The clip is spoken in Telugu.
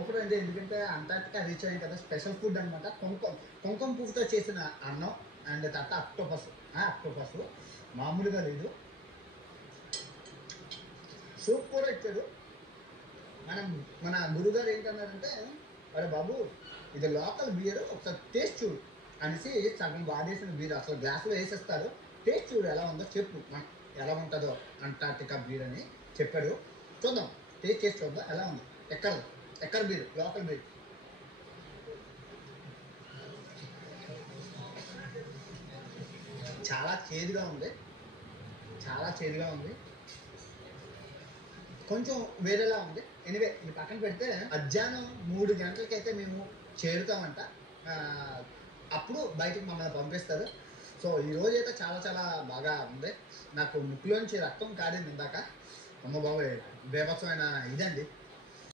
సూపర్ అండి. ఎందుకంటే అంటార్టికా రీచ్ అయ్యాం కదా! స్పెషల్ ఫుడ్ అనమాట. కుంకుమ పువ్వుతో చేసిన అన్నం అండ్ తర్వాత అక్టోపస్. అక్టోపస్ మామూలుగా లేదు. సూప్ కూడా ఇచ్చాడు. మన గురుగారు ఏంటన్నారంటే, "అరే బాబు, ఇది లోకల్ బియర్, ఒకసారి టేస్ట్ చూడు" అనేసి సగం వాడేసిన బీర్ అసలు గ్లాసులో వేసేస్తారు. "టేస్ట్ చూడు ఎలా ఉందో చెప్పు, ఎలా ఉంటుందో అంటార్టికా బీర్" అని చెప్పాడు. చూద్దాం, టేస్ట్ చేసి చూద్దాం ఎలా ఉంది. ఎక్కడ బీర్, లోకల్ బీర్. చాలా చేదుగా ఉంది, చాలా చేదుగా ఉంది, కొంచెం వేరేలా ఉంది. ఎనివే ఇది పక్కన పెడితే మధ్యాహ్నం 3 గంటలకైతే మేము చేరుతామంట. అప్పుడు బయటకు మమ్మల్ని పంపిస్తారు. సో ఈ రోజైతే చాలా చాలా బాగా ఉంది. నాకు ముక్కులోంచి రక్తం కారింది ఇందాక. అమ్మ బాబోయ్, బీభత్సమైన ఇదండి.